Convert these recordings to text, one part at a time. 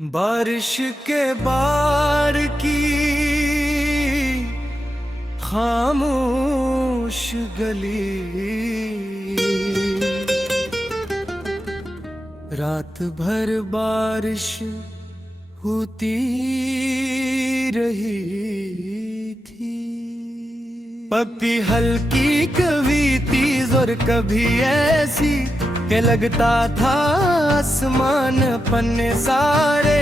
बारिश के बार की खामोश गली, रात भर बारिश होती रही थी। कभी हल्की कभी तेज और कभी ऐसी के लगता था आसमान पन्ने सारे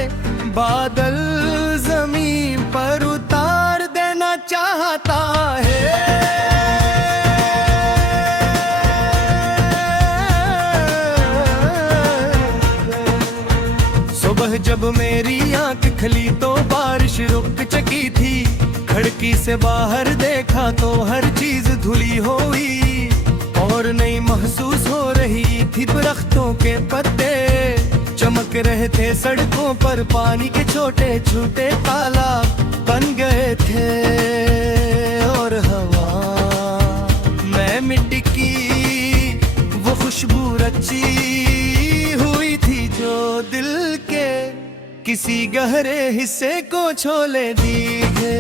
बादल जमीन पर उतार देना चाहता है। सुबह जब मेरी आंख खुली तो बारिश रुक चुकी थी। खिड़की से बाहर देखा तो हर चीज धुली हुई और नई महसूस हो रही थी। दरख्तों के पत्ते चमक रहे थे, सड़कों पर पानी के छोटे छोटे तालाब बन गए थे और हवा में मिट्टी की वो खुशबू रची हुई थी जो दिल के किसी गहरे हिस्से को छोले दी है।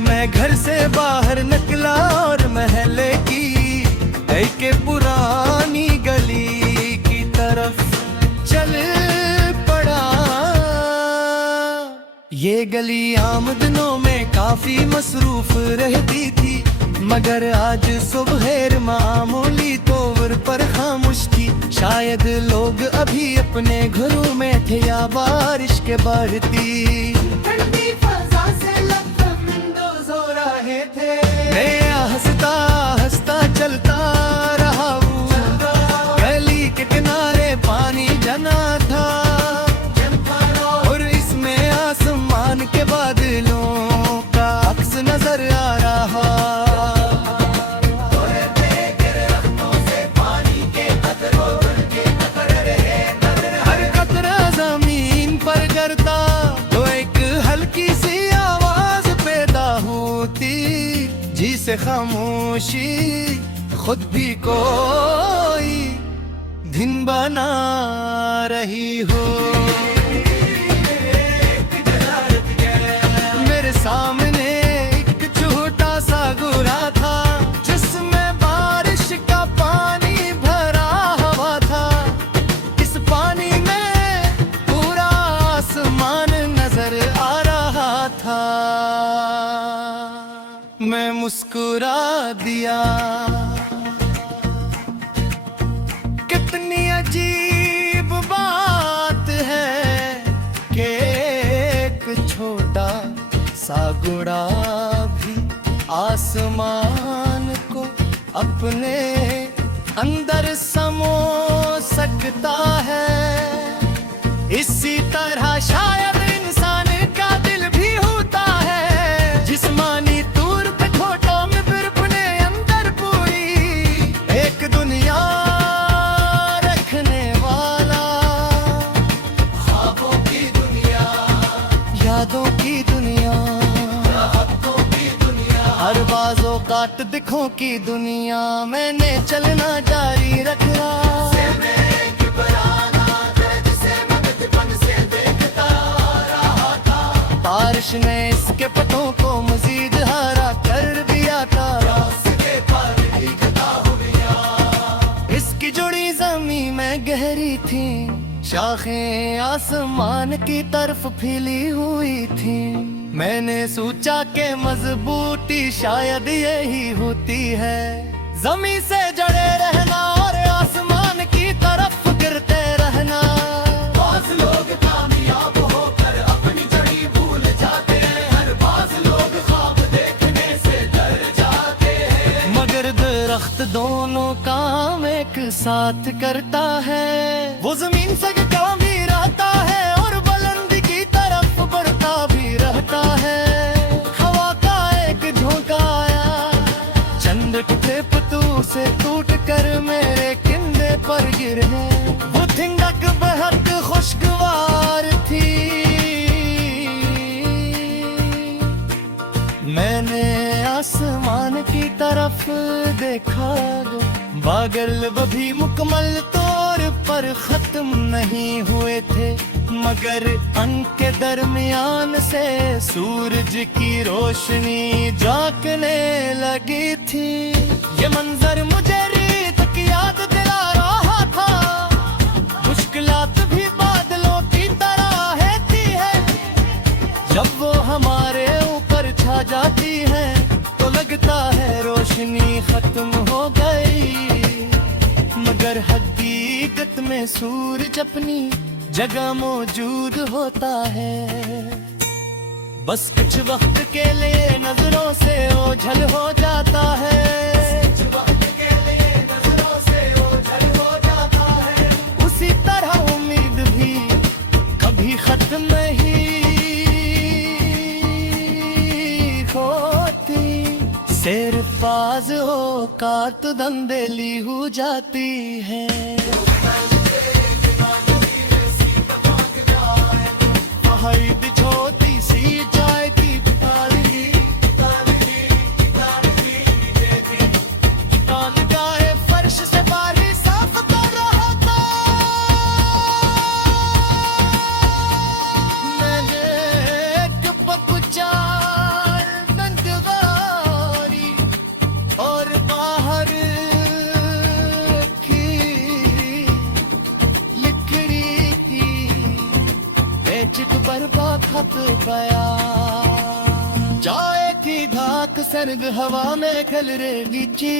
मैं घर से बाहर निकला और महल्ले की एक पुरानी गली की तरफ चल पड़ा। ये गली आम दिनों में काफी मसरूफ रहती थी, मगर आज सुबह मामूली तौर पर खामोश थी। शायद लोग अभी अपने घरों में थे या बारिश के बहती ठंडी फज़ा से लुत्फ़अंदोज़ हो रहे थे। मैं हंसता हंसता चलता रहा हूँ, गली के किनारे पानी जमा था और इसमें आसमान के बादलों का अक्स नजर आ रहा। जिसे खामोशी खुद भी कोई दिन बना रही हो। मेरे सामने एक छोटा सा गुरा था जिसमें बारिश का पानी भरा हुआ था। इस पानी में पूरा आसमान नजर आ रहा था। मैं मुस्कुरा दिया, कितनी अजीब बात है कि एक छोटा सा गुड़ा भी आसमान को अपने अंदर समो सकता है। इसी तरह शायद इंसान का दिल भी होता है, जिस्मानी काट दिखों की दुनिया मैंने चलना जारी रखा। बारिश ने इसके पतों को मजीद हरा कर दिया था। इसकी जुड़ी जमी में गहरी थी, शाखें आसमान की तरफ फैली हुई थी। मैंने सोचा के मजबूती शायद यही होती है, जमीन से जड़े रहना और आसमान की तरफ गिरते रहना। बाज़ लोग कामयाब होकर अपनी जड़ी भूल जाते हैं, हर बाज़ लोग ख्वाब देखने से डर जाते हैं। मगर दरख्त दोनों काम एक साथ करता है, वो जमीन से काम भी रहता है और बुलंदी की तरफ बढ़ता भी रहता है। हवा का एक झोंका आया, चंद टुकड़े पतू से टूट कर मेरे कंधे पर गिरे। वो ठंडक बहुत खुशगवार थी। मैंने आसमान की तरफ देखा, बादल भी मुकम्मल तौर पर खत्म नहीं हुए थे, मगर उनके दरमियान से सूरज की रोशनी झांकने लगी थी। ये मंजर मुझे रीत की याद दिला रहा था, मुश्किलात भी बादलों की तरह रहती है, जब वो हमारे ऊपर छा जाती है तो लगता है रोशनी खत्म हो गई, मगर हकीकत में सूरज अपनी जगह मौजूद होता है। बस कुछ वक्त के लिए नजरों से ओझल हो जाता है, उसी तरह उम्मीद भी कभी खत्म नहीं होती, सिर्फ आज़ों का तो दंदेली हो जाती है। हाइद छोटी सी जाएगी गाए फर्श से बारिश साफ कर रहा था, मैंने एक पकुचाल नंदवारी और बाहर की लिखड़ी थी, बेचिक बर्बाद खत गया, चाय की धाक सर्द हवा में खिल रही थी,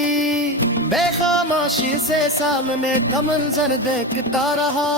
बेखामोशी से सामने का मंजर देखता रहा।